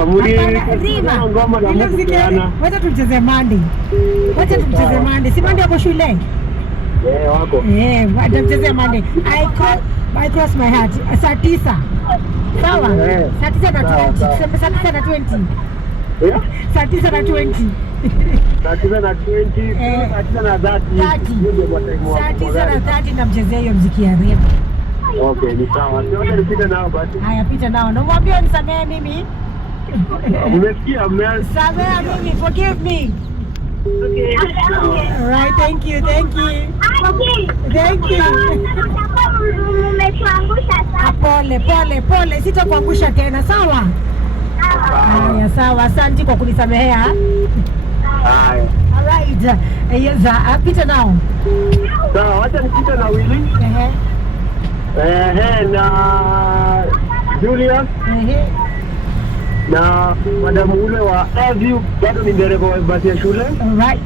hapa ngoma na mkuana. Wacha tucheze Monday. Si Monday hapo shule? Wako. Wacha tucheze Monday. I cross my heart. Saa 9. Sawa? Saa 9 na 20. Tuseme saa 9 na 20. Saa 9 na 20. Saa 9 na 20, saa 9 na 30. Saa 9 na 30 na mchezea hiyo muziki ya rap. Okay, ni sawa. Sio nipite nao basi. Haya, pita nao. Na mwambie nisamehe mimi. Umesikia Samehe mimi, forgive me. Okay. All right, thank you. Thank you. Pole. Sitakuangusha tena, sawa? Haya, sawa. Asante kwa kunisamehea. Haya. All right. Yes, pita nao. Sawa, acha nipite na Willy. Na Julius. Na madamu ule wa Aviu bado ni dereva wa basi ya shule. All right.